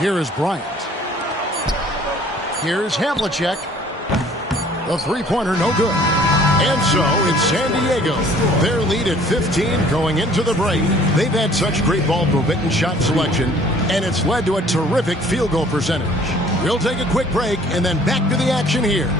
Here is Bryant. Here's Havlicek. The three-pointer, no good. And so it's San Diego. Their lead at 15 going into the break. They've had such great ball movement and shot selection, and it's led to a terrific field goal percentage. We'll take a quick break and then back to the action here.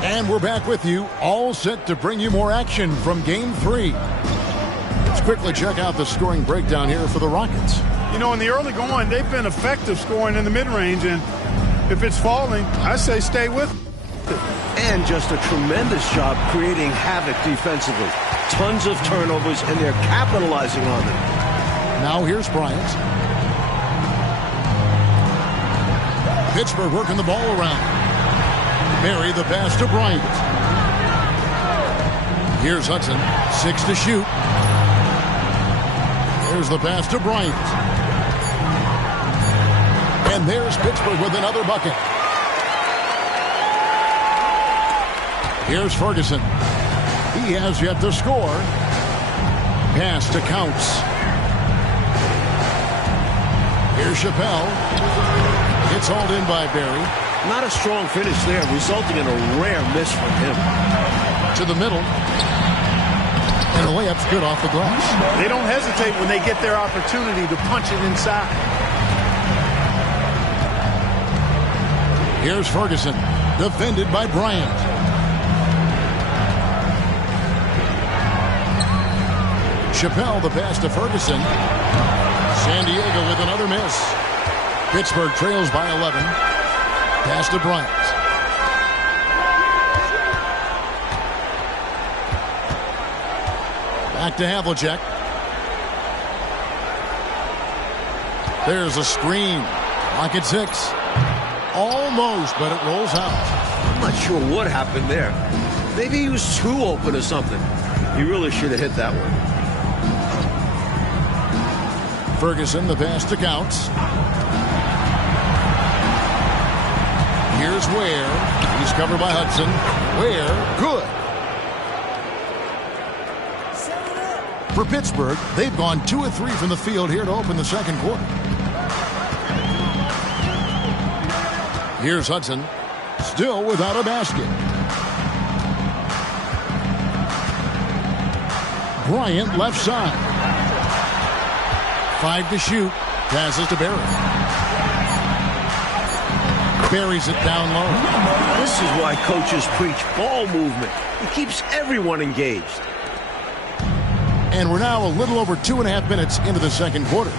And we're back with you, all set to bring you more action from Game 3. Let's quickly check out the scoring breakdown here for the Rockets. You know, in the early going, they've been effective scoring in the mid-range, and if it's falling, I say stay with it. And just a tremendous job creating havoc defensively. Tons of turnovers, and they're capitalizing on them. Now here's Bryant. Pittsburgh working the ball around. Barry the pass to Bryant. Here's Hudson. 6 to shoot. There's the pass to Bryant. And there's Pittsburgh with another bucket. Here's Ferguson. He has yet to score. Pass to Counts. Here's Chappelle. It's hauled in by Barry. Not a strong finish there, resulting in a rare miss from him. To the middle. And the layup's good off the glass. They don't hesitate when they get their opportunity to punch it inside. Here's Ferguson. Defended by Bryant. Chappelle the pass to Ferguson. San Diego with another miss. Pittsburgh trails by 11. Pass to Bryant. Back to Havlicek. There's a screen. Clock at 6. Almost, but it rolls out. I'm not sure what happened there. Maybe he was too open or something. He really should have hit that one. Ferguson, the pass to Counts. Here's Ware. He's covered by Hudson. Ware, good. For Pittsburgh, they've gone 2 of 3 from the field here to open the second quarter. Here's Hudson. Still without a basket. Bryant left side. 5 to shoot. Passes to Barry. Buries it down low. This is why coaches preach ball movement. It keeps everyone engaged. And we're now a little over 2.5 minutes into the second quarter.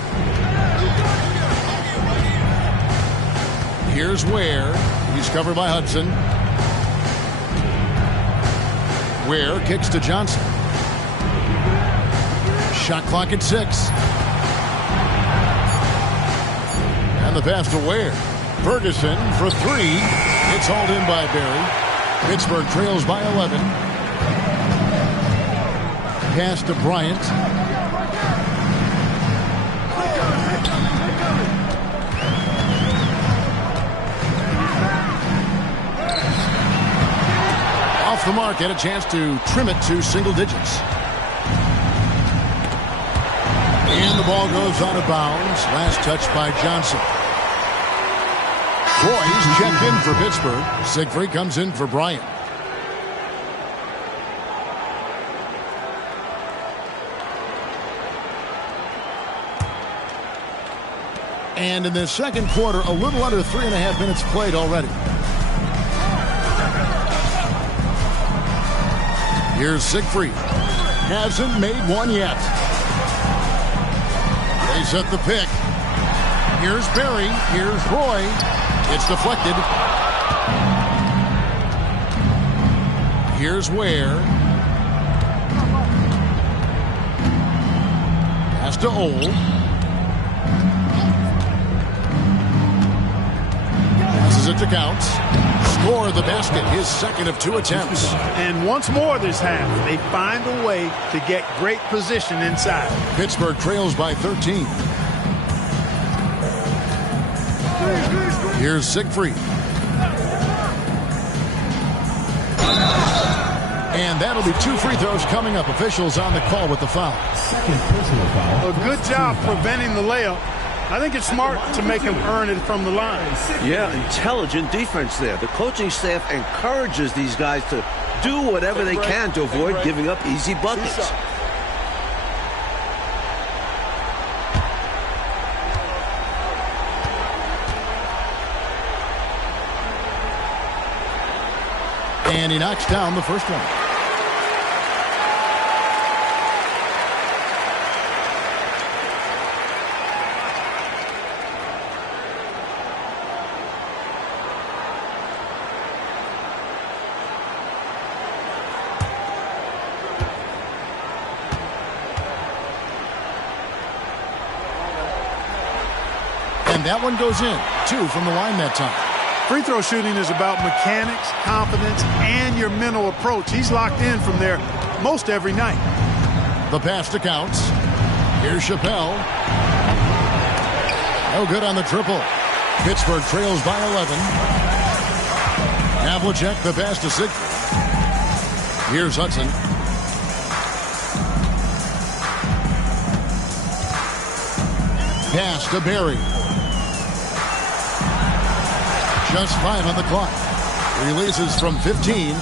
Here's Ware. He's covered by Hudson. Ware kicks to Johnson. Shot clock at 6. And the pass to Ware. Ferguson for 3. It's hauled in by Barry. Pittsburgh trails by 11. Pass to Bryant. Off the mark, had a chance to trim it to single digits. And the ball goes out of bounds. Last touch by Johnson. Roy's checked in for Pittsburgh. Siegfried comes in for Bryant. And in this second quarter, a little under 3.5 minutes played already. Here's Siegfried. Hasn't made one yet. They set the pick. Here's Barry. Here's Roy. It's deflected. Here's Ware. Pass to Old. Passes it to Counts. Score the basket, his second of 2 attempts. And once more this half, they find a way to get great position inside. Pittsburgh trails by 13. Here's Siegfried. And that'll be 2 free throws coming up. Officials on the call with the foul. Second personal foul. A good job preventing the layup. I think it's smart to make him earn it from the line. Yeah, intelligent defense there. The coaching staff encourages these guys to do whatever they can to avoid giving up easy buckets. And he knocks down the first one. And that one goes in. 2 from the line that time. Free throw shooting is about mechanics, confidence, and your mental approach. He's locked in from there most every night. The pass to Counts. Here's Chappelle. No good on the triple. Pittsburgh trails by 11. Havlicek, the pass to Siegfried. Here's Hudson. Pass to Barry. Just 5 on the clock. Releases from 15.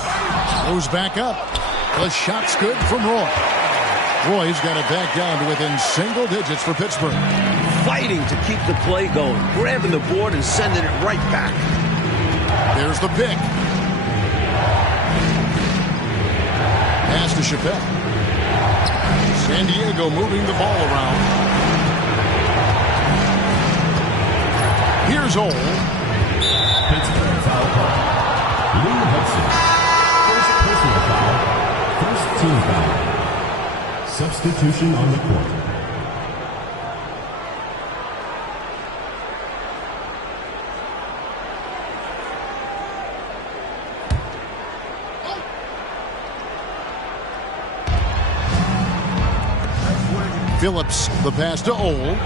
Goes back up. The shot's good from Roy. Roy's got it back down to within single digits for Pittsburgh. Fighting to keep the play going. Grabbing the board and sending it right back. There's the pick. Pass to Chappelle. San Diego moving the ball around. Here's Old. Pittsburgh foul call. Lou Hudson. First personal foul. First team foul. Substitution on the court. Phillips, the pass to Old.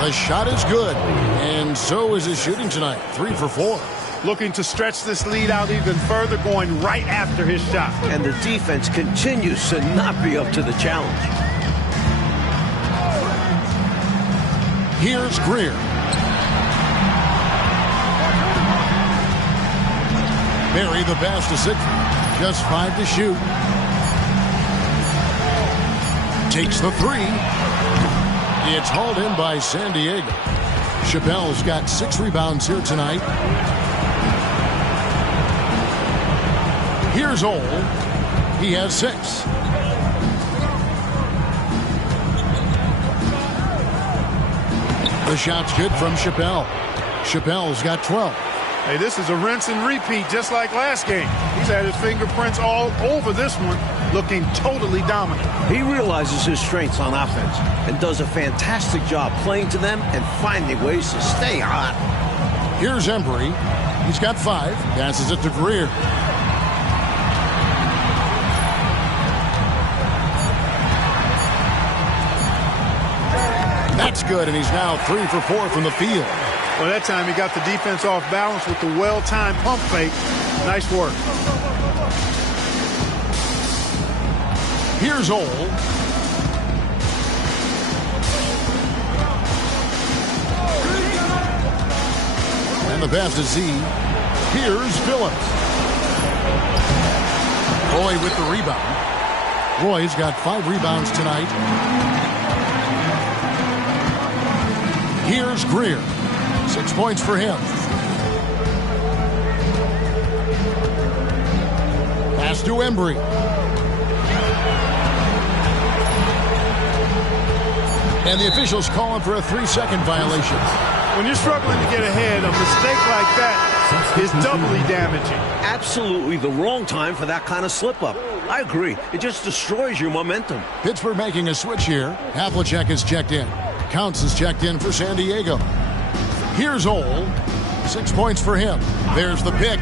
The shot is good, and so is his shooting tonight. 3 for 4. Looking to stretch this lead out even further, going right after his shot. And the defense continues to not be up to the challenge. Here's Greer. Barry, the pass to Siegfried. Just 5 to shoot. Takes the 3. It's hauled in by San Diego. Chappelle's got 6 rebounds here tonight. Here's Old. He has 6. The shot's good from Chappelle. Chappelle's got 12. Hey, this is a rinse and repeat just like last game. He's had his fingerprints all over this one, looking totally dominant. He realizes his strengths on offense and does a fantastic job playing to them and finding ways to stay hot. Here's Embry. He's got 5. Passes it to Greer. That's good, and he's now 3 for 4 from the field. Well, that time he got the defense off balance with the well-timed pump fake. Nice work. Here's Old. And the pass to Z. Here's Phillips. Roy with the rebound. Roy's got 5 rebounds tonight. Here's Greer. 6 points for him. Pass to Embry. And the officials calling for a 3-second violation. When you're struggling to get ahead like that is doubly damaging. Absolutely the wrong time for that kind of slip-up. I agree. It just destroys your momentum. Pittsburgh making a switch here. Havlicek is checked in. Counts is checked in for San Diego. Here's Ole. 6 points for him. There's the pick.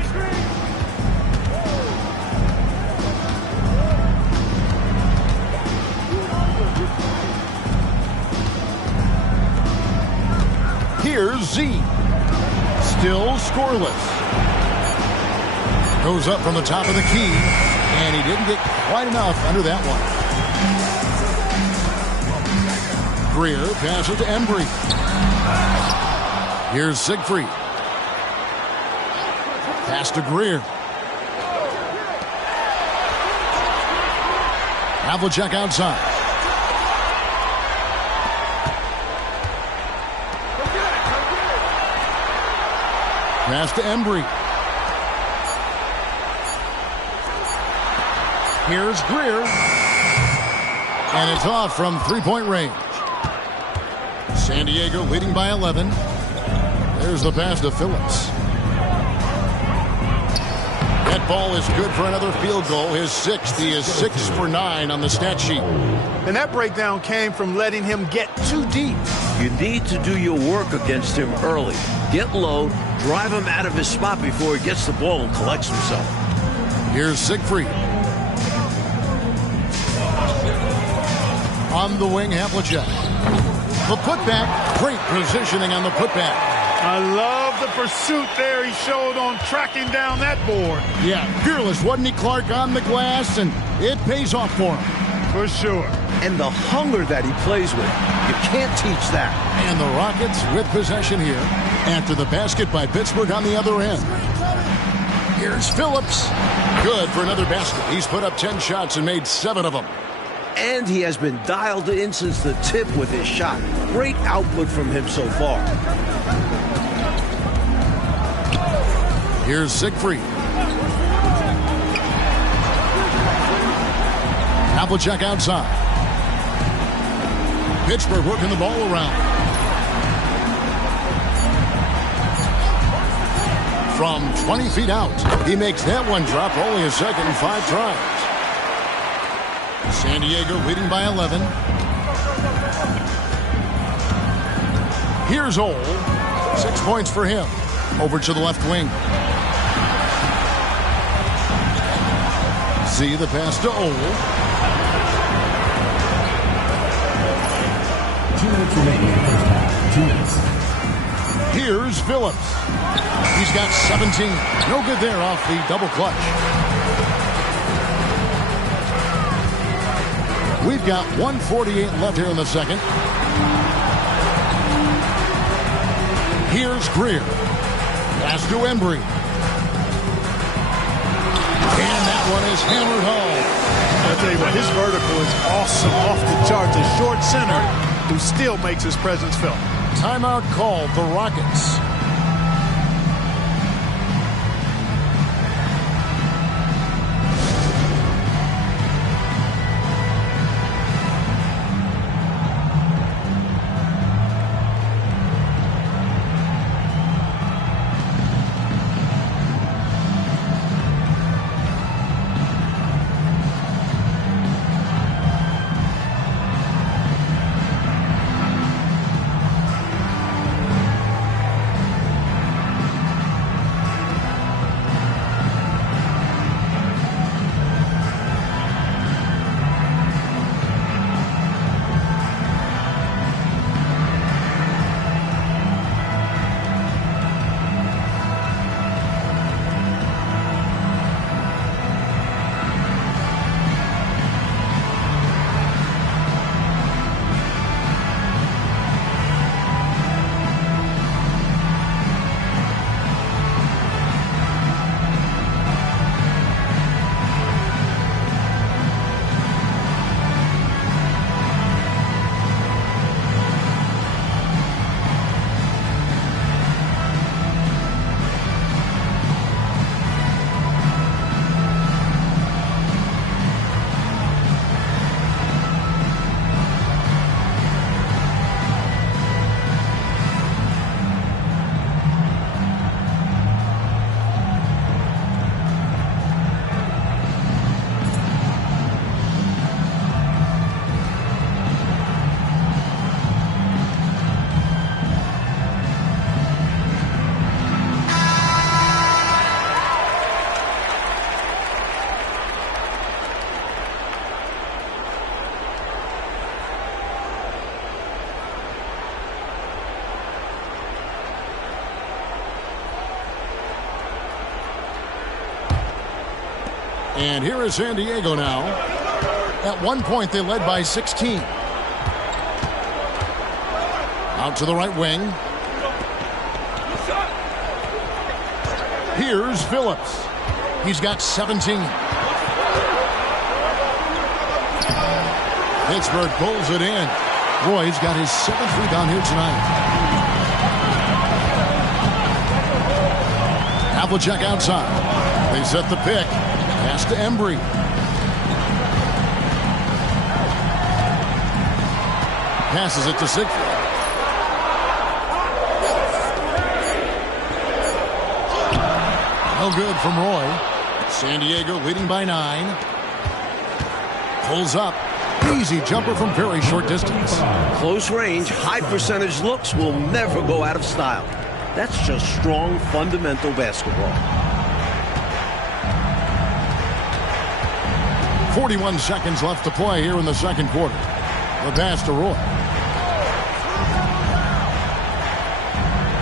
Here's Z. Still scoreless. Goes up from the top of the key, and he didn't get quite enough under that one. Greer passes to Embry. Here's Siegfried. Pass to Greer. Havlicek outside. Pass to Embry. Here's Greer. And it's off from three-point range. San Diego leading by 11. There's the pass to Phillips. That ball is good for another field goal. His sixth. He is 6 for 9 on the stat sheet. And that breakdown came from letting him get too deep. You need to do your work against him early. Get low, drive him out of his spot before he gets the ball and collects himself. Here's Siegfried. On the wing, Havlicek. The putback. Great positioning on the putback. I love the pursuit there he showed on tracking down that board. Yeah, fearless, wasn't he, Clark, on the glass? And it pays off for him. For sure. And the hunger that he plays with. You can't teach that. And the Rockets with possession here after the basket by Pittsburgh on the other end. Here's Phillips. Good for another basket. He's put up 10 shots and made 7 of them. And he has been dialed in since the tip with his shot. Great output from him so far. Here's Siegfried. Havlicek outside. Pittsburgh working the ball around. From 20 feet out, he makes that one drop. Only a second and 5 tries. San Diego leading by 11. Here's Ole. 6 points for him. Over to the left wing. See the pass to Ole. 2 minutes remaining in the first half. 2 minutes. Here's Phillips. He's got 17. No good there off the double clutch. We've got 1:48 left here in the second. Here's Greer. Pass to Embry. And that one is hammered home. I'll tell you what, his vertical is awesome, off the charts. A short center who still makes his presence felt. Timeout called, the Rockets. And here is San Diego now. At one point, they led by 16. Out to the right wing. Here's Phillips. He's got 17. Pittsburgh pulls it in. Roy's got his 7th rebound here tonight. Havlicek outside. They set the pick. Pass to Embry. Passes it to Siegfried. No good from Roy. San Diego leading by 9. Pulls up. Easy jumper from very short distance. Close range, high percentage looks will never go out of style. That's just strong, fundamental basketball. 41 seconds left to play here in the second quarter. The pass to Roy.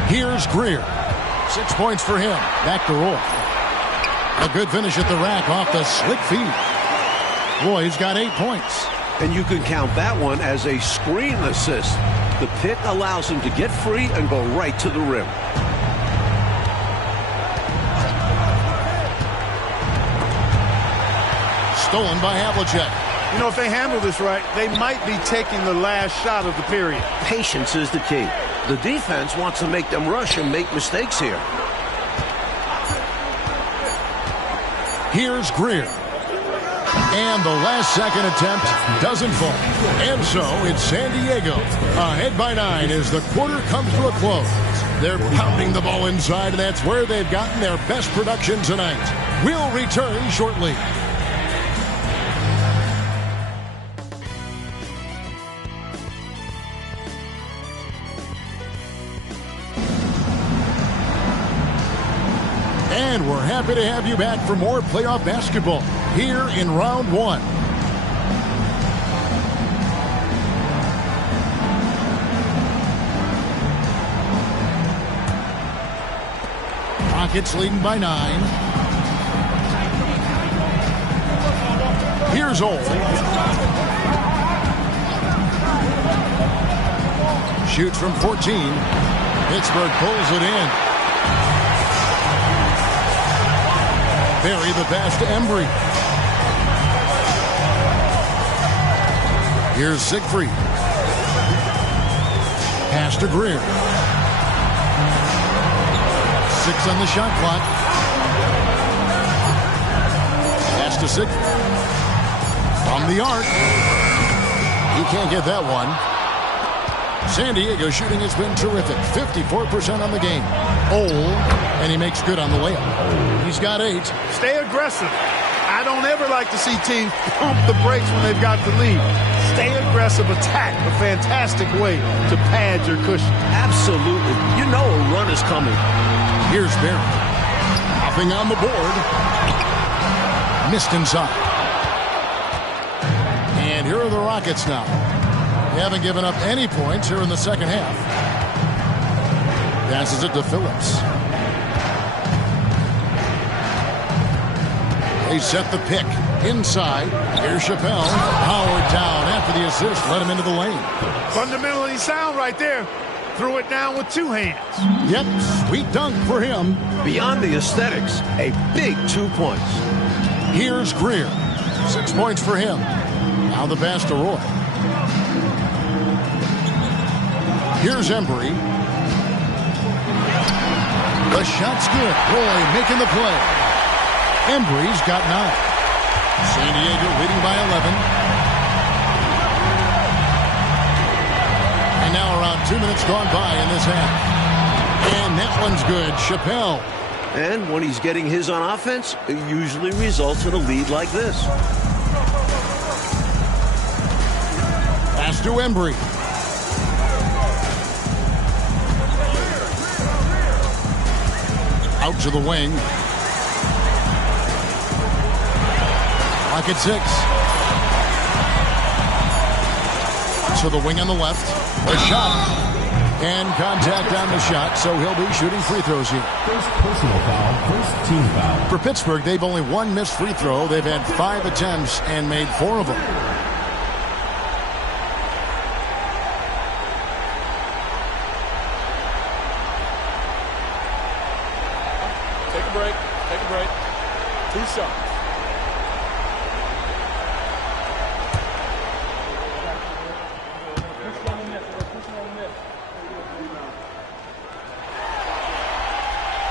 Here's Greer. 6 points for him. Back to Roy. A good finish at the rack off the slick feed. Roy's got 8 points. And you can count that one as a screen assist. The pick allows him to get free and go right to the rim. Stolen by Havlicek. You know, if they handle this right, they might be taking the last shot of the period. Patience is the key. The defense wants to make them rush and make mistakes here. Here's Greer. And the last second attempt doesn't fall. And so it's San Diego ahead by 9 as the quarter comes to a close. They're pounding the ball inside, and that's where they've gotten their best production tonight. We'll return shortly. And we're happy to have you back for more playoff basketball here in round 1. Rockets leading by 9. Here's Ole. Shoots from 14. Pittsburgh pulls it in. Barry the pass to Embry. Here's Siegfried. Pass to Greer. 6 on the shot clock. Pass to Siegfried. From the arc. He can't get that one. San Diego shooting has been terrific. 54% on the game. Ole, and he makes good on the layup. He's got 8. Stay aggressive. I don't ever like to see teams pump the brakes when they've got the lead. Stay aggressive, attack. A fantastic way to pad your cushion. Absolutely. You know a run is coming. Here's Barry. Nothing on the board. Missed inside. And here are the Rockets now. They haven't given up any points here in the second half. Passes it to Phillips. They set the pick inside. Here's Chappelle. Howard down after the assist. Let him into the lane. Fundamentally sound right there. Threw it down with 2 hands. Yep, sweet dunk for him. Beyond the aesthetics, a big 2 points. Here's Greer. 6 points for him. Now the pass to Roy. Here's Embry. The shot's good. Roy making the play. Embry's got 9. San Diego leading by 11. And now around 2 minutes gone by in this half. And that one's good. Chappelle. And when he's getting his on offense, it usually results in a lead like this. Pass to Embry. Out to the wing. Clock at 6. To the wing on the left. A shot. And contact on the shot, so he'll be shooting free throws here. First personal foul, first team foul. For Pittsburgh, they've only one missed free throw. They've had 5 attempts and made 4 of them. Take a break. Take a break. 2 shots.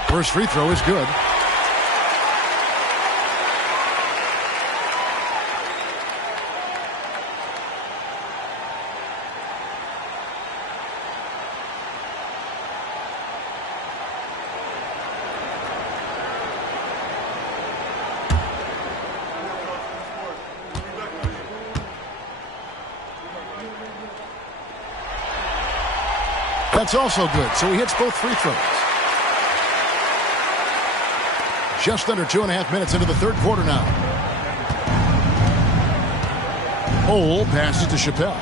First free throw is good. That's also good, so he hits both free throws. Just under 2.5 minutes into the third quarter now. Ole passes to Chappelle.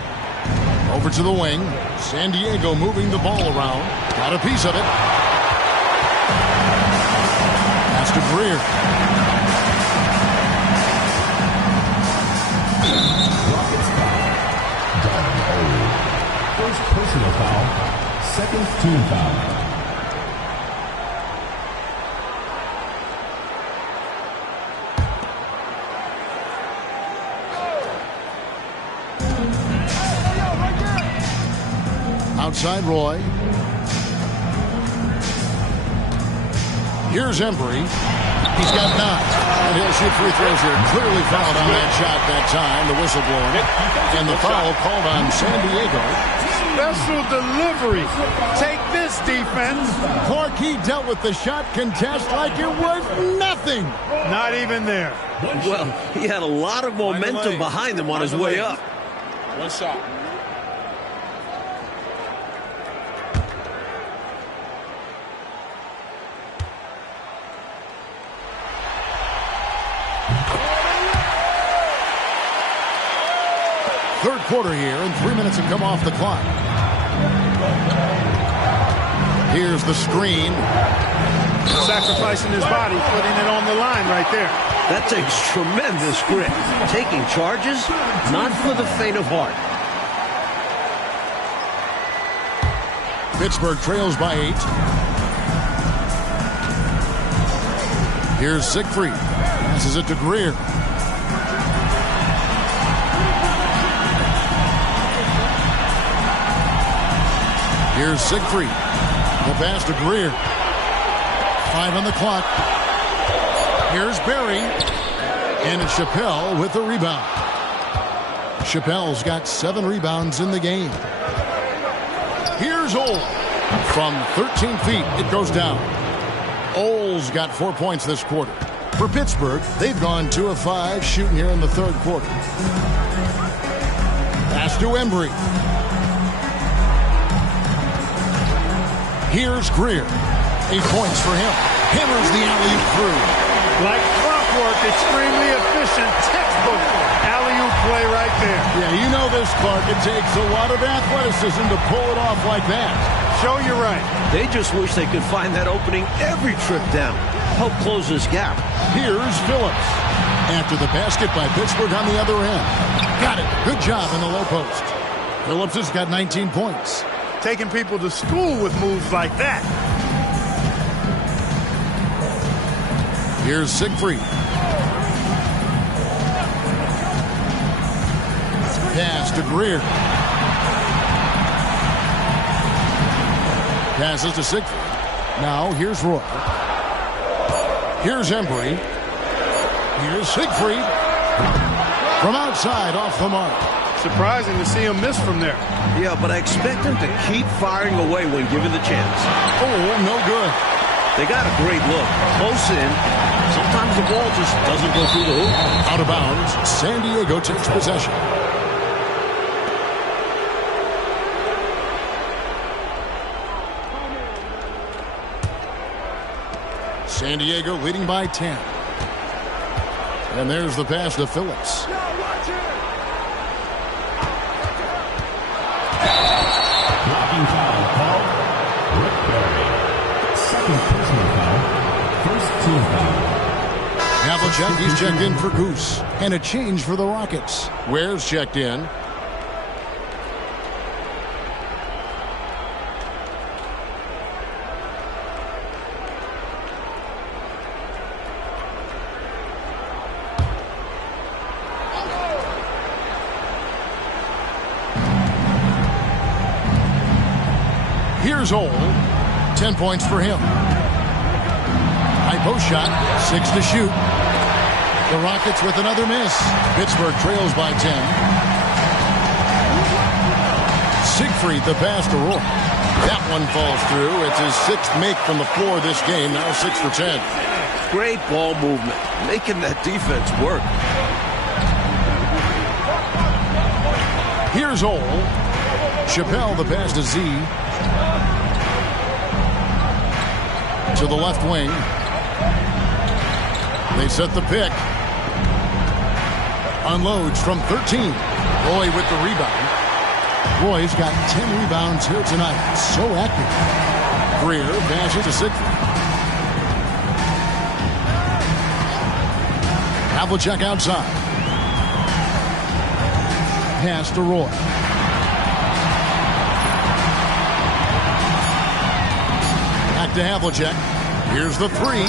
Over to the wing. San Diego moving the ball around. Got a piece of it. Pass to Greer. Rockets foul. Darren Ole. First personal foul, second team foul. Outside Roy. Here's Embry. He's got 9. And he'll shoot free throws here. Clearly fouled on that shot that time. The whistle blowing. And the foul called on San Diego. Special delivery. Take this, defense. Clark, he dealt with the shot contest like it was nothing. Not even there. Well, he had a lot of momentum behind him on his way up. 1 shot. Third quarter here, and 3 minutes have come off the clock. Here's the screen. Sacrificing his body, putting it on the line right there. That takes tremendous grit. Taking charges, not for the faint of heart. Pittsburgh trails by 8. Here's Siegfried. Passes it to Greer. Here's Siegfried. The pass to Greer. 5 on the clock. Here's Barry. And it's Chappelle with the rebound. Chappelle's got 7 rebounds in the game. Here's Ole. From 13 feet, it goes down. Ole's got 4 points this quarter. For Pittsburgh, they've gone 2 of 5 shooting here in the third quarter. Pass to Embry. Here's Greer. 8 points for him. Hammers the alley-oop through. Like clockwork, extremely efficient, textbook alley-oop play right there. Yeah, you know this, Clark. It takes a lot of athleticism to pull it off like that. Show you right. They just wish they could find that opening every trip down. Help close this gap. Here's Phillips. After the basket by Pittsburgh on the other end. Got it. Good job in the low post. Phillips has got 19 points. Taking people to school with moves like that. Here's Siegfried. Pass to Greer. Passes to Siegfried. Now here's Roy. Here's Embry. Here's Siegfried. From outside, off the mark. Surprising to see him miss from there. Yeah, but I expect him to keep firing away when given the chance. Oh, no good. They got a great look. Close in. Sometimes the ball just doesn't go through the hoop. Out of bounds. San Diego takes possession. San Diego leading by 10. And there's the pass to Phillips. Blocking foul called second personal foul. First team foul. Havlicek, he's checked in for Goose. And a change for the Rockets. Ware's checked in. Here's Ole. 10 points for him. High post shot. 6 to shoot. The Rockets with another miss. Pittsburgh trails by 10. Siegfried the pass to Roy. That one falls through. It's his 6th make from the floor this game. Now 6 for 10. Great ball movement. Making that defense work. Here's Ole. Chappelle the pass to Z. To the left wing. They set the pick. Unloads from 13. Roy with the rebound. Roy's got 10 rebounds here tonight. So active. Greer passes to Siegfried. Havlicek outside. Pass to Roy. Back to Havlicek. Here's the 3.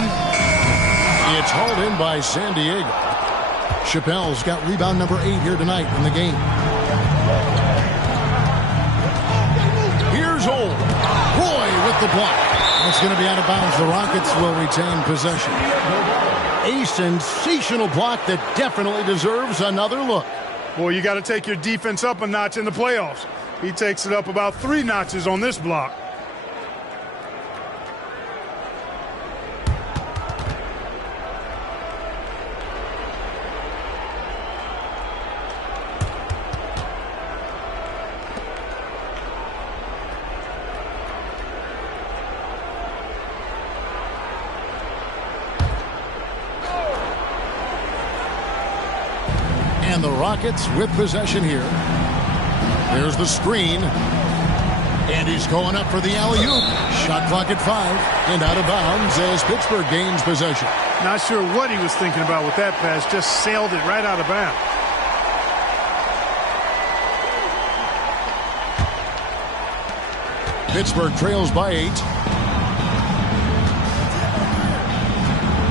It's hauled in by San Diego. Chappelle's got rebound number 8 here tonight in the game. Here's Ole. Roy with the block. That's going to be out of bounds. The Rockets will retain possession. A sensational block that definitely deserves another look. Boy, you got to take your defense up a notch in the playoffs. He takes it up about 3 notches on this block. And the Rockets with possession here. There's the screen. And he's going up for the alley-oop. Shot clock at 5 and out of bounds as Pittsburgh gains possession. Not sure what he was thinking about with that pass. Just sailed it right out of bounds. Pittsburgh trails by 8.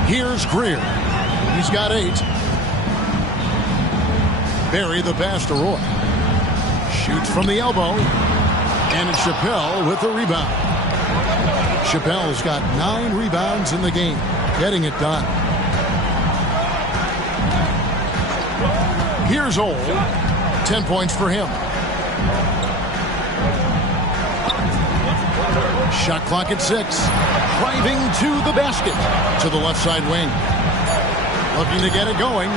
Here's Greer. He's got 8. Barry the pass to Roy. Shoots from the elbow. And it's Chappelle with the rebound. Chappelle's got 9 rebounds in the game. Getting it done. Here's Ole. 10 points for him. Shot clock at 6. Driving to the basket. To the left side wing. Looking to get it going.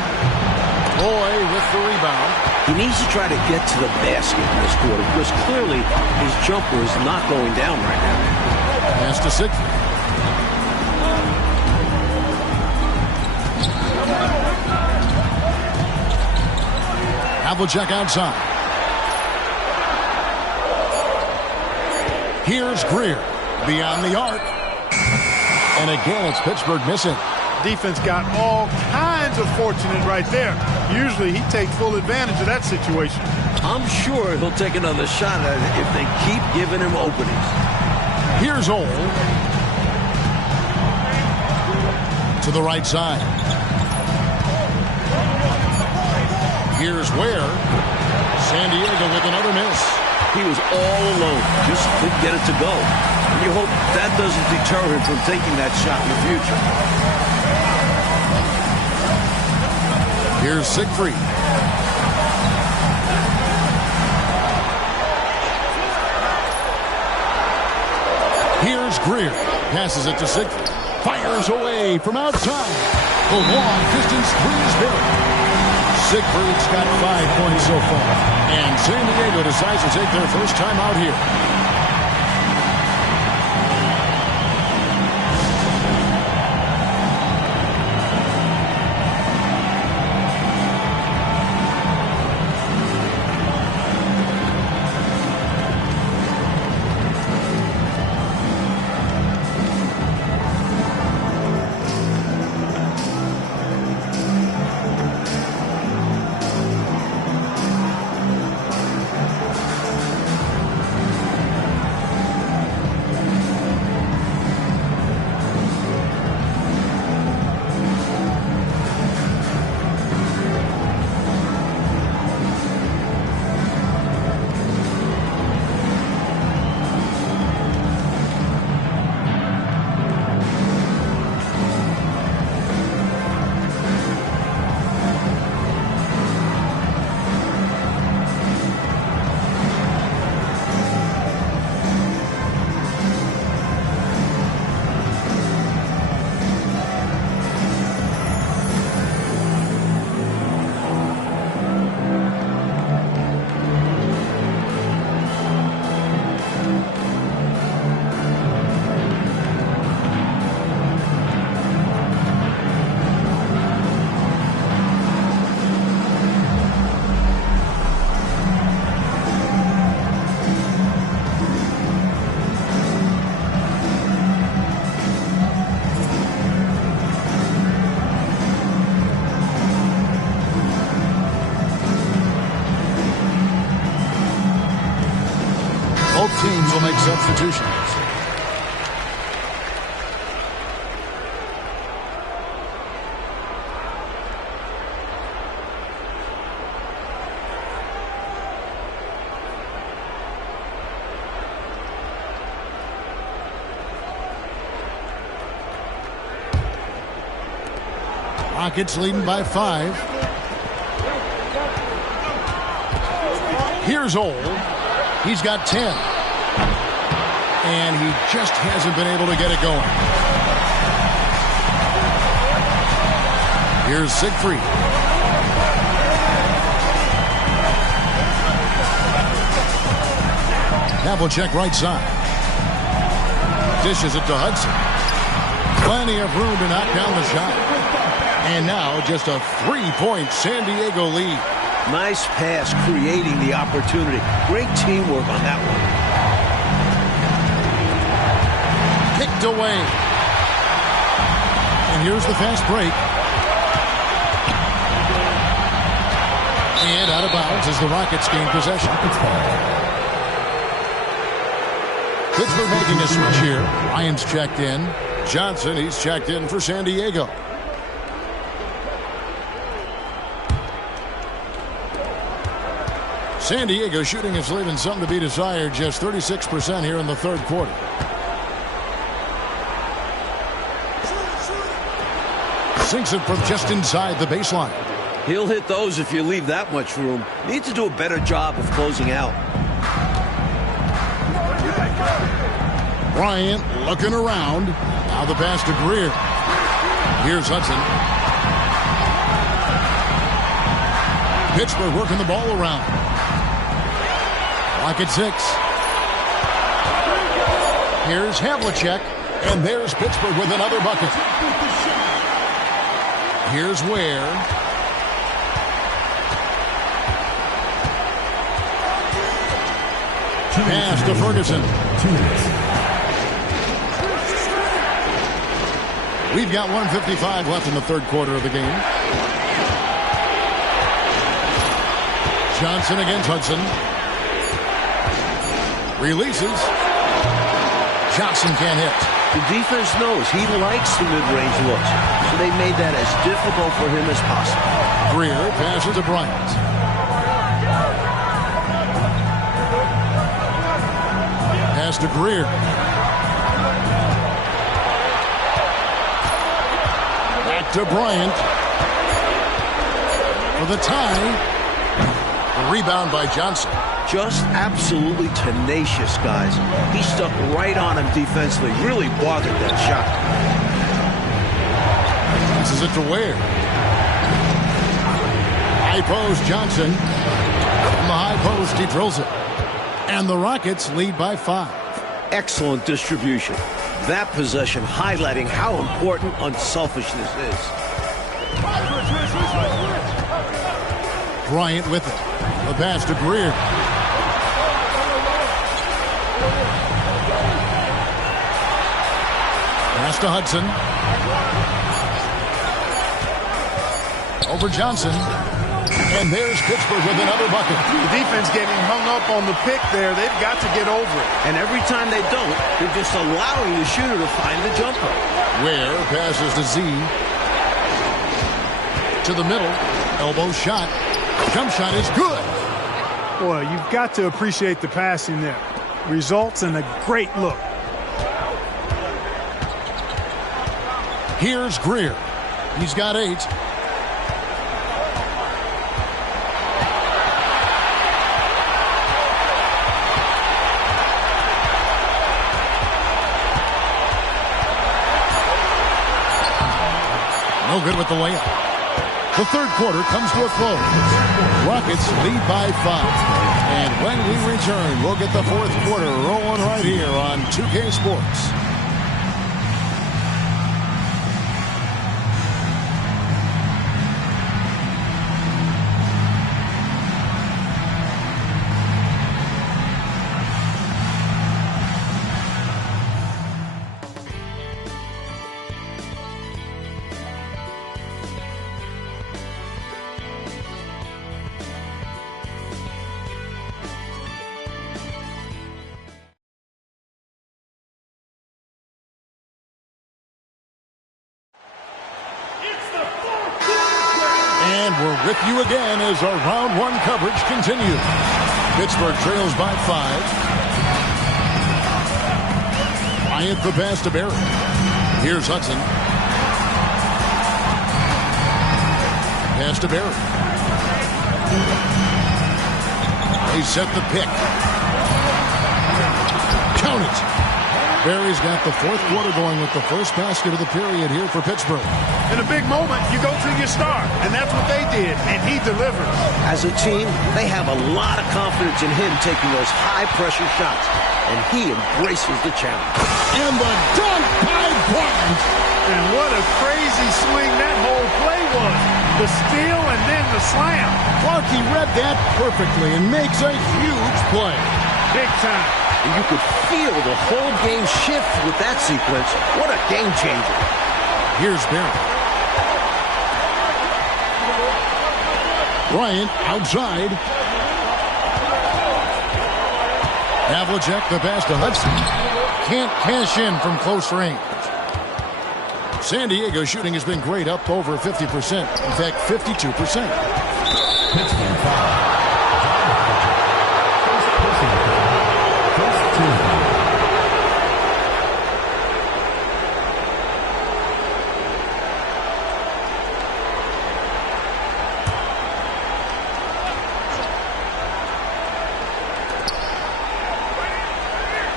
Roy with the rebound. He needs to try to get to the basket in this quarter because clearly his jumper is not going down right now. Pass to Siegfried. Havlicek outside. Here's Greer. Beyond the arc. And again, it's Pittsburgh missing. Defense got all kinds of fortunate right there. Usually he takes full advantage of that situation. I'm sure he'll take another shot at it if they keep giving him openings. Here's Ole. To the right side. Here's Ware. San Diego with another miss. He was all alone. Just couldn't get it to go. And you hope that doesn't deter him from taking that shot in the future. Here's Siegfried. Here's Greer. Passes it to Siegfried. Fires away from outside. The long distance 3 is buried. Siegfried's got 5 points so far. And San Diego decides to take their first time out here. substitutions. Rockets leading by 5. Here's Old. He's got 10. And he just hasn't been able to get it going. Here's Siegfried. Havlicek right side. Dishes it to Hudson. Plenty of room to knock down the shot. And now just a 3-point San Diego lead. Nice pass creating the opportunity. Great teamwork on that one. Kicked away. And here's the fast break. And out of bounds as the Rockets gain possession. Pittsburgh making a switch here. Ryan's checked in. Johnson, he's checked in for San Diego. San Diego shooting is leaving something to be desired. Just 36% here in the third quarter. Sinks it from just inside the baseline. He'll hit those if you leave that much room. Needs to do a better job of closing out. Bryant looking around. Now the pass to Greer. Here's Hudson. Pittsburgh working the ball around. Rocket 6. Here's Havlicek. And there's Pittsburgh with another bucket. Here's Ware. Pass to Ferguson. We've got 1:55 left in the third quarter of the game. Johnson against Hudson. Releases. Johnson can't hit. The defense knows he likes the mid-range looks, so they made that as difficult for him as possible. Greer passes to Bryant. Pass to Greer. Back to Bryant. For the tie. The rebound by Johnson. Just absolutely tenacious, guys. He stuck right on him defensively. Really bothered that shot. Passes it to Ware. High post, Johnson. From the high post, he drills it. And the Rockets lead by 5. Excellent distribution. That possession highlighting how important unselfishness is. Bryant with it. The pass to Greer. Pass to Hudson. Over Johnson. And there's Pittsburgh with another bucket. The defense getting hung up on the pick there. They've got to get over it. And every time they don't, they're just allowing the shooter to find the jumper. Ware passes to Z. To the middle. Elbow shot. Jump shot is good. Boy, you've got to appreciate the passing there. Results in a great look. Here's Greer. He's got 8. No good with the layup. The third quarter comes to a close. Rockets lead by 5. And when we return, we'll get the fourth quarter rolling right here on 2K Sports. And we're with you again as our round one coverage continues. Pittsburgh trails by 5. Bryant the pass to Barry. Here's Hudson. Pass to Barry. They set the pick. Count it. Barry's got the fourth quarter going with the first basket of the period here for Pittsburgh. In a big moment, you go to your star, and that's what they did, and he delivers. As a team, they have a lot of confidence in him taking those high-pressure shots, and he embraces the challenge. And the dunk by Bryant. And what a crazy swing that whole play was. The steal and then the slam. Clarkie read that perfectly and makes a huge play. Big time. And you could feel the whole game shift with that sequence. What a game changer. Here's Barry. Bryant outside. Havlicek the pass to Hudson. Can't cash in from close range. San Diego shooting has been great, up over 50%. In fact, 52%. Pittsburgh foul. First team foul.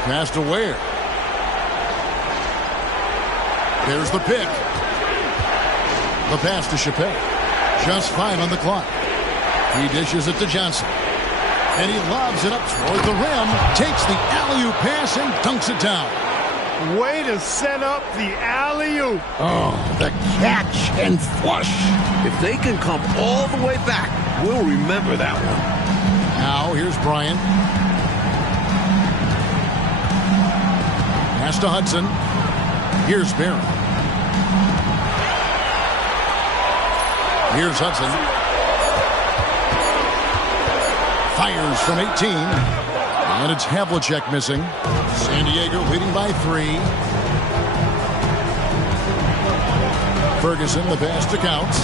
Pass to Ware. There's the pick. The pass to Chappelle. Just 5 on the clock. He dishes it to Johnson. And he lobs it up toward the rim. Takes the alley-oop pass and dunks it down. Way to set up the alley-oop. Oh, the catch and flush. If they can come all the way back, we'll remember that one. Now, here's Bryant. Pass to Hudson. Here's Barry. Here's Hudson. Fires from 18. And it's Havlicek missing. San Diego leading by 3. Ferguson, the pass to Counts.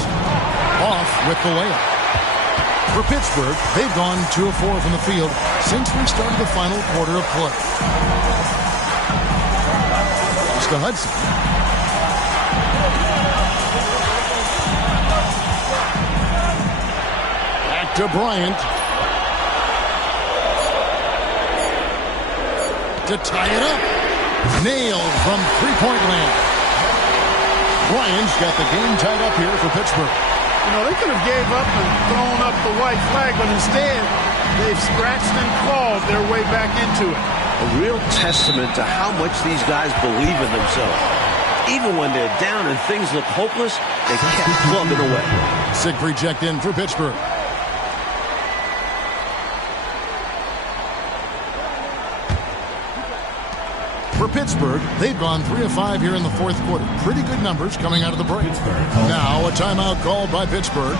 Off with the layup. For Pittsburgh, they've gone 2 of 4 from the field since we started the final quarter of play. To Hudson. Back to Bryant. To tie it up. Nailed from three-point land. Bryant's got the game tied up here for Pittsburgh. You know, they could have gave up and thrown up the white flag, but instead, they've scratched and clawed their way back into it. A real testament to how much these guys believe in themselves. Even when they're down and things look hopeless, they kept plugging away. Siegfried checked in for Pittsburgh. For Pittsburgh, they've gone 3 of 5 here in the fourth quarter. Pretty good numbers coming out of the break. Now a timeout called by Pittsburgh.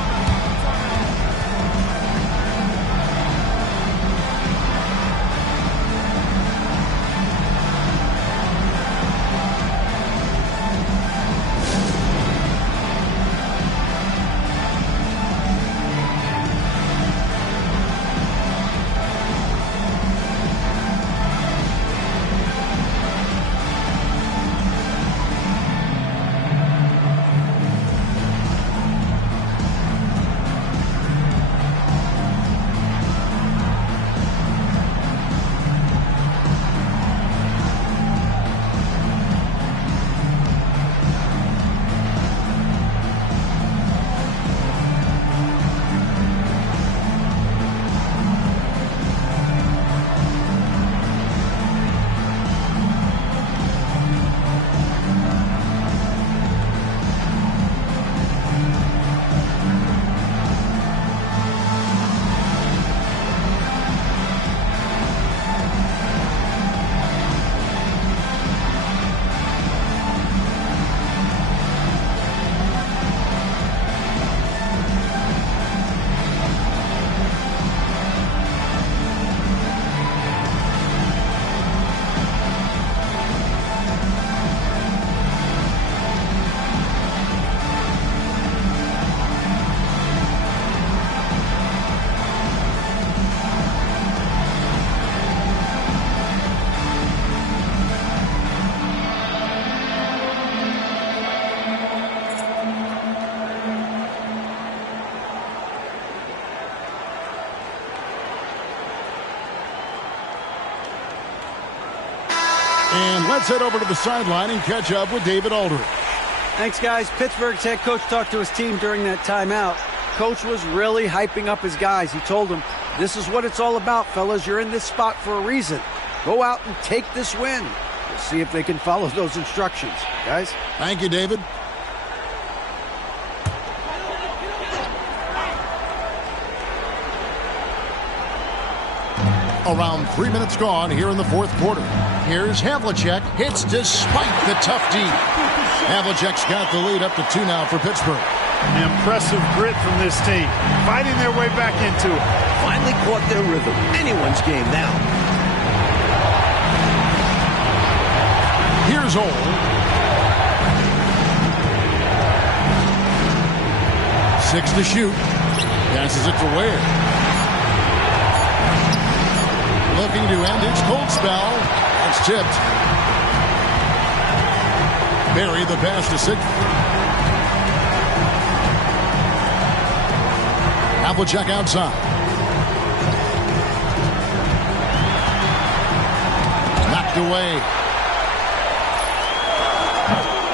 let's head over to the sideline and catch up with David Aldridge. Thanks, guys. Pittsburgh's head coach talked to his team during that timeout. Coach was really hyping up his guys. He told them, this is what it's all about, fellas. You're in this spot for a reason. Go out and take this win. We'll see if they can follow those instructions. Guys? Thank you, David. Around 3 minutes gone here in the fourth quarter. Here's Havlicek. Hits despite the tough D. Havlicek's got the lead up to 2 now for Pittsburgh. Impressive grit from this team. Fighting their way back into it. Finally caught their rhythm. Anyone's game now. Here's Ole. 6 to shoot. Passes it to Ware. Looking to end its cold spell. It's tipped. Barry the pass to Sigfrid. Havlicek outside. Knocked away.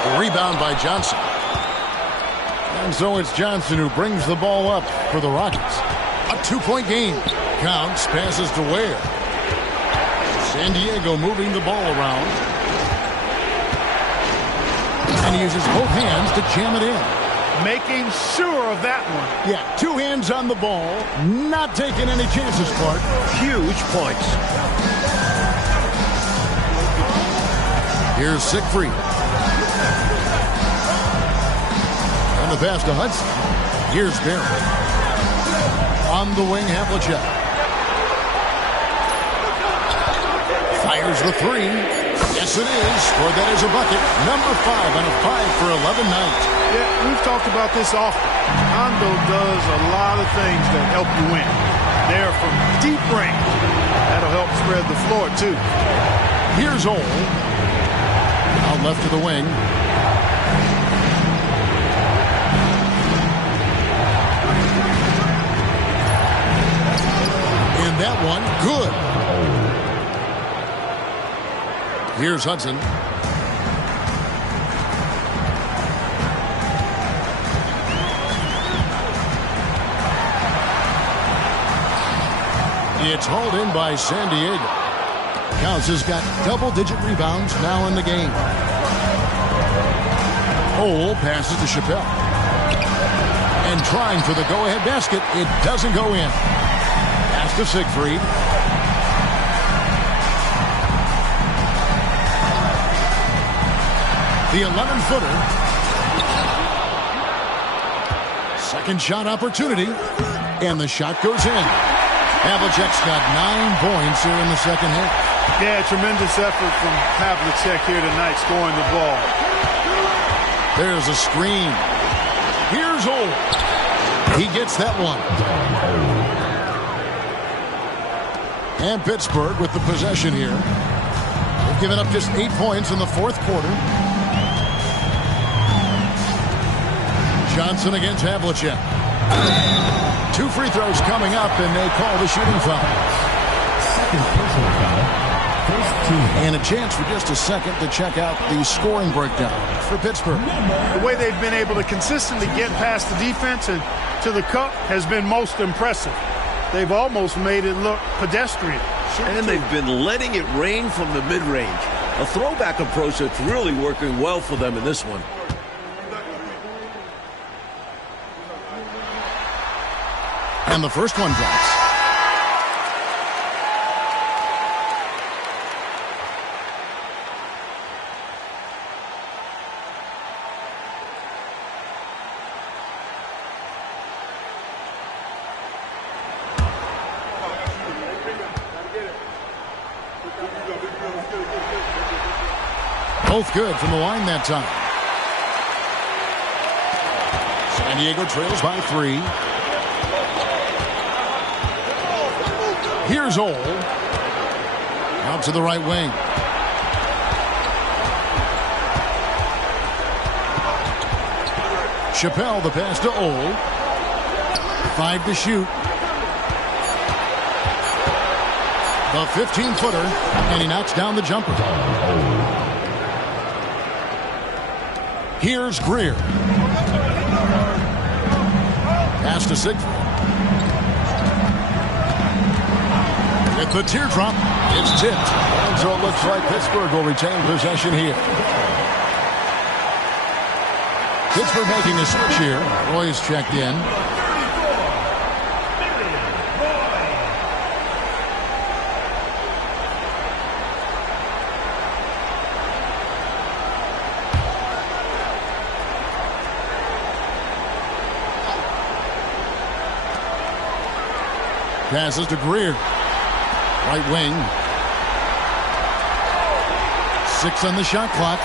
A rebound by Johnson. And so it's Johnson who brings the ball up for the Rockets. A 2-point game. Counts, passes to Ware. San Diego moving the ball around. And he uses both hands to jam it in. Making sure of that one. Yeah, 2 hands on the ball. Not taking any chances, Clark. Huge points. Here's Siegfried. And the pass to Hudson. Here's Barry. On the wing, Havlicek. Fires the 3. Yes, it is. Scored that as a bucket. Number 5 on a 5 for 11 night. Yeah, we've talked about this often. Hondo does a lot of things that help you win. They're from deep range. That'll help spread the floor, too. Here's Ole. Out left to the wing. And that one, good. Here's Hudson. It's hauled in by San Diego. Counts has got double-digit rebounds now in the game. Ole passes to Chappelle. And trying for the go-ahead basket. It doesn't go in. Pass to Siegfried. The 11-footer. Second shot opportunity. And the shot goes in. Havlicek's got 9 points here in the second half. Yeah, tremendous effort from Havlicek here tonight, scoring the ball. There's a screen. Here's Ole. He gets that one. And Pittsburgh with the possession here. They've given up just 8 points in the fourth quarter. Johnson against Havlicek. 2 free throws coming up, and they call the shooting foul. Second personal foul. First team. And a chance for just a second to check out the scoring breakdown for Pittsburgh. The way they've been able to consistently get past the defense and to the cup has been most impressive. They've almost made it look pedestrian. And they've been letting it rain from the mid-range. A throwback approach that's really working well for them in this one. And the first one drops. Both good from the line that time. San Diego trails by 3. Here's Ole. Out to the right wing. Chappelle the pass to Ole. 5 to shoot. The 15-footer, and he knocks down the jumper. Here's Greer. Pass to Siegfried. At the teardrop, it's tipped. And so it looks like Pittsburgh will retain possession here. Pittsburgh making a switch here. Roy's checked in. Passes to Greer. Right wing. 6 on the shot clock.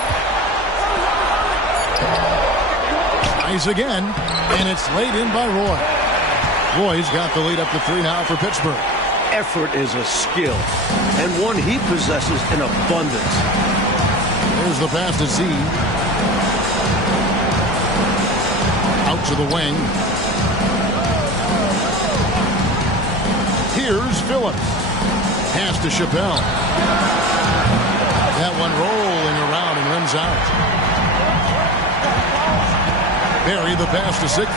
Tries again, and it's laid in by Roy. Roy's got the lead up to 3 now for Pittsburgh. Effort is a skill, and one he possesses in abundance. Here's the pass to Z. Out to the wing. Here's Phillips. Pass to Chappelle. That one rolling around and rims out. Barry the pass to Siegfried.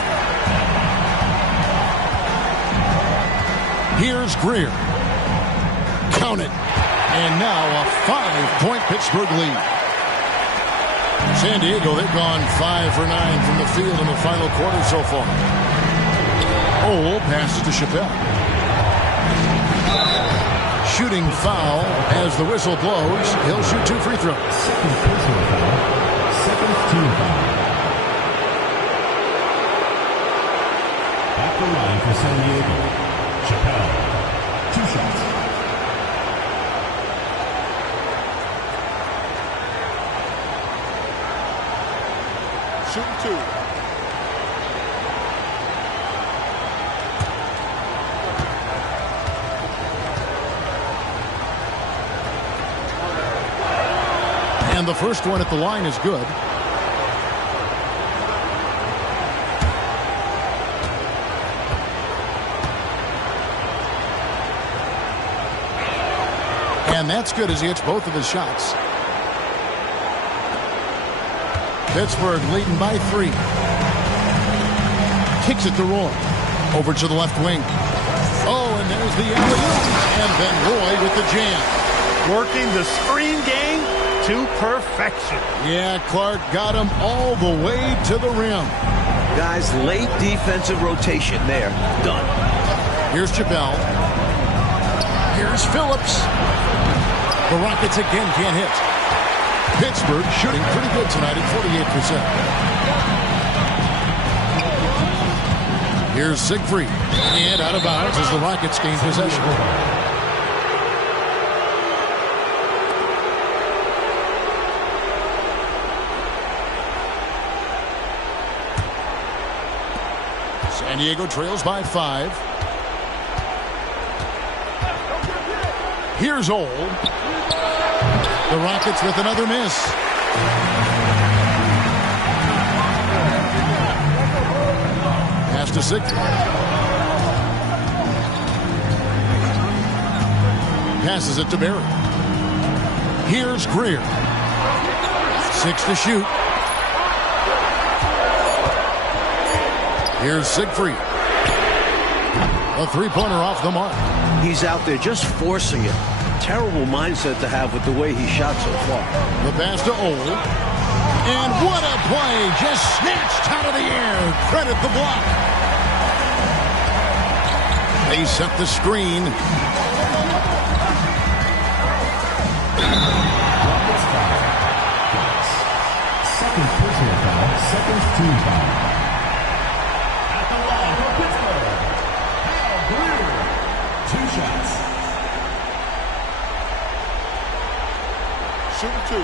Here's Greer. Count it. And now a 5-point Pittsburgh lead. San Diego, they've gone 5 for 9 from the field in the final quarter so far. Ole passes to Chappelle. Shooting foul as the whistle blows. He'll shoot 2 free throws. Second personal foul. Second team foul. At the line for San Diego, Chappelle. 2 shots. Shooting 2. And the first one at the line is good. And that's good as he hits both of his shots. Pittsburgh leading by 3. Kicks it to Roy. Over to the left wing. Oh, and there's the alley-oop. And then Roy with the jam. Working the screen game to perfection. Yeah, Clark got him all the way to the rim. Guys, late defensive rotation there. Done. Here's Chappelle. Here's Phillips. The Rockets again can't hit. Pittsburgh shooting pretty good tonight at 48%. Here's Siegfried. And out of bounds as the Rockets gain possession. San Diego trails by 5. Here's Ole. The Rockets with another miss. Pass to Siegfried. Passes it to Barry. Here's Greer. 6 to shoot. Here's Siegfried. A 3-pointer off the mark. He's out there just forcing it. Terrible mindset to have with the way he shot so far. The pass to Ole. And what a play. Just snatched out of the air. Credit the block. They set the screen. Second personal foul. Second team foul. At the line for Pittsburgh, Greer. 2 shots. Shooting 2.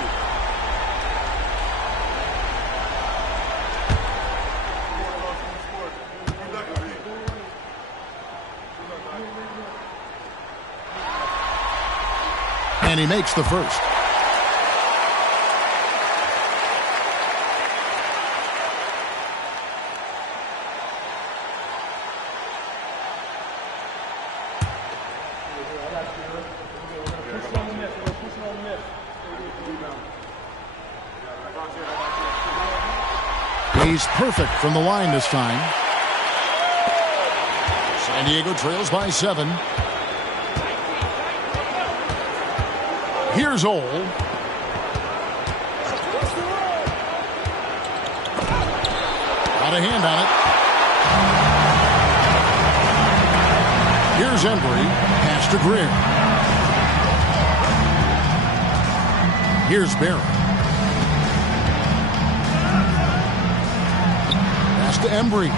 And he makes the first. He's perfect from the line this time. San Diego trails by 7. Here's Ole. Got a hand on it. Here's Embry. Pass to Greer. Here's Barrett. Pass to Embry.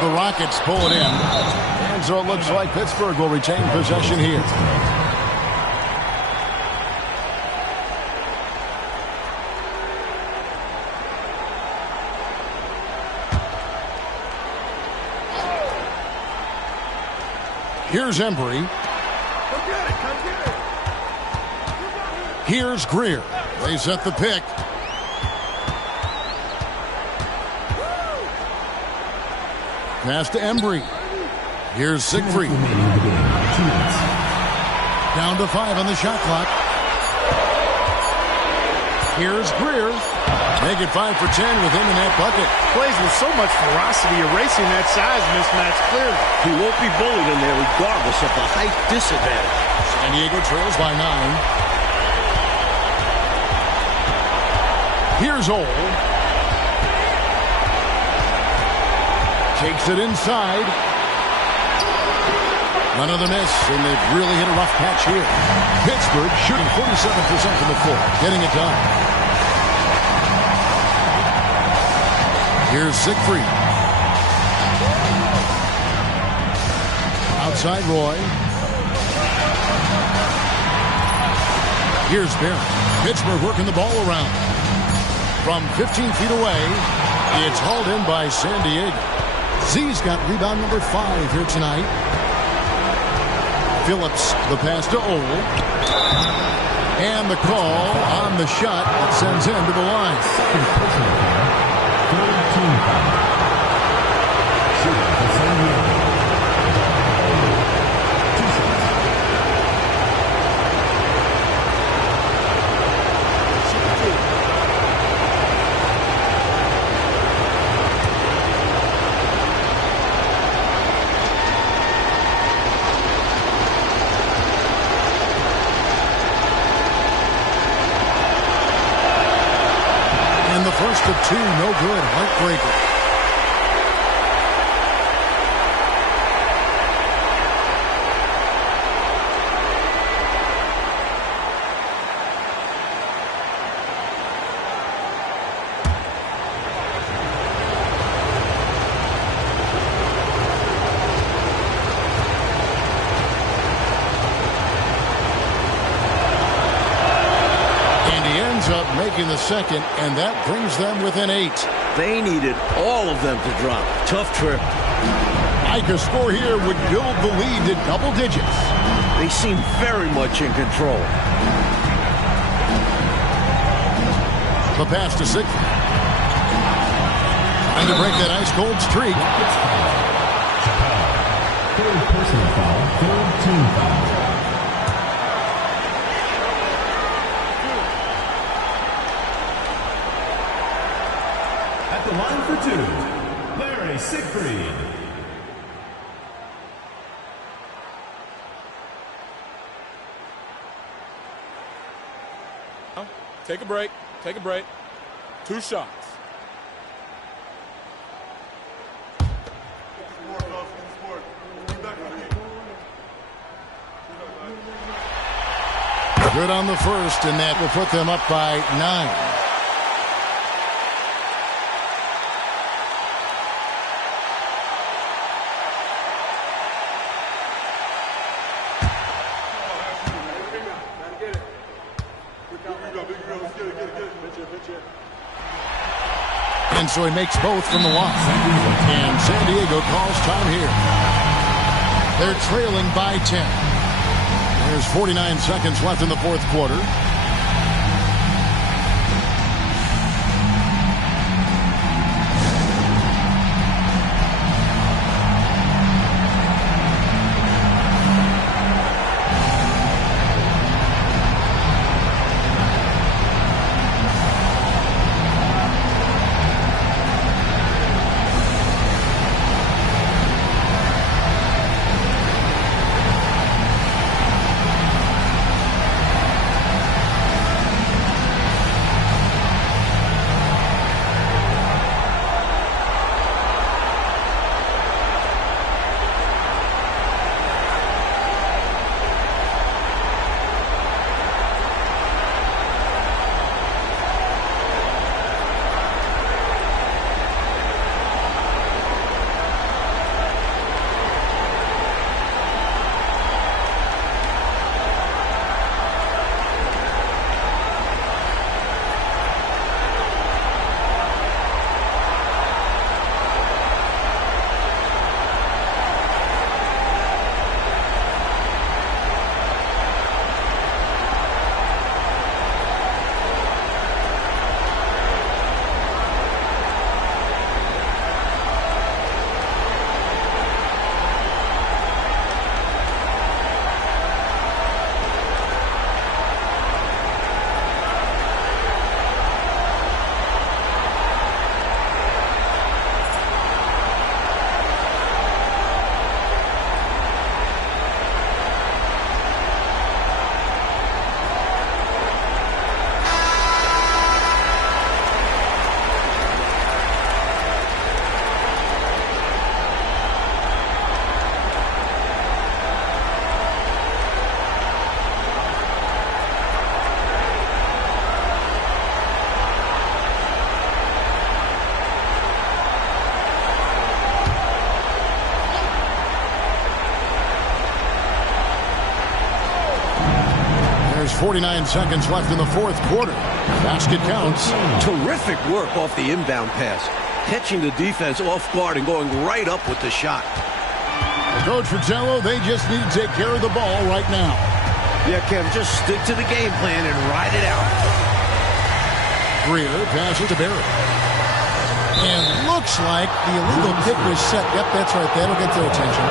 The Rockets pull it in. And so it looks like Pittsburgh will retain possession here. Here's Embry. Here's Greer. They set the pick. Pass to Embry. Here's Siegfried. Down to 5 on the shot clock. Here's Greer. Make it 5 for 10 with him in that bucket. Plays with so much ferocity, erasing that size mismatch clearly. He won't be bullied in there regardless of the height disadvantage. San Diego trails by 9. Here's Ole. Takes it inside. Another miss, and they've really hit a rough patch here. Pittsburgh shooting 47% from the floor, getting it done. Here's Siegfried. Outside Roy. Here's Barrett. Pittsburgh working the ball around. From 15 feet away, it's hauled in by San Diego. Z's got rebound number 5 here tonight. Phillips, the pass to Ole. And the call on the shot that sends him to the line. Second personal foul. Third team foul. Shooting for San Diego. 2 shots. The first of 2, no good. Heartbreaker. Up making the second, and that brings them within 8. They needed all of them to drop. Tough trip. A score here would build the lead to double digits. They seem very much in control. The pass to Siegfried. And to break that ice-cold streak. Third personal foul. Third team foul. The line for 2, Larry Siegfried. Take a break. Take a break. 2 shots. Good on the first, and that will put them up by 9. And so he makes both from the line. And San Diego calls time here. They're trailing by 10. There's 49 seconds left in the fourth quarter. 49 seconds left in the fourth quarter. Basket counts. Terrific work off the inbound pass. Catching the defense off guard and going right up with the shot. Coach Fratello, they just need to take care of the ball right now. Yeah, Kev, just stick to the game plan and ride it out. Greer passes to Barrett. And looks like the illegal kick was set. Yep, that's right. That'll get their attention.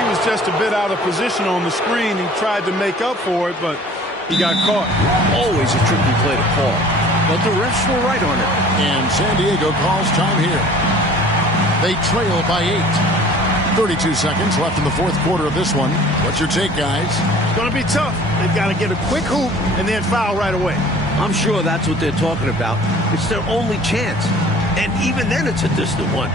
He was just a bit out of position on the screen. He tried to make up for it, but he got caught. Always a tricky play to call. But the refs were right on it. And San Diego calls time here. They trail by 8. 32 seconds left in the fourth quarter of this one. What's your take, guys? It's going to be tough. They've got to get a quick hoop and then foul right away. I'm sure that's what they're talking about. It's their only chance. And even then, it's a distant one.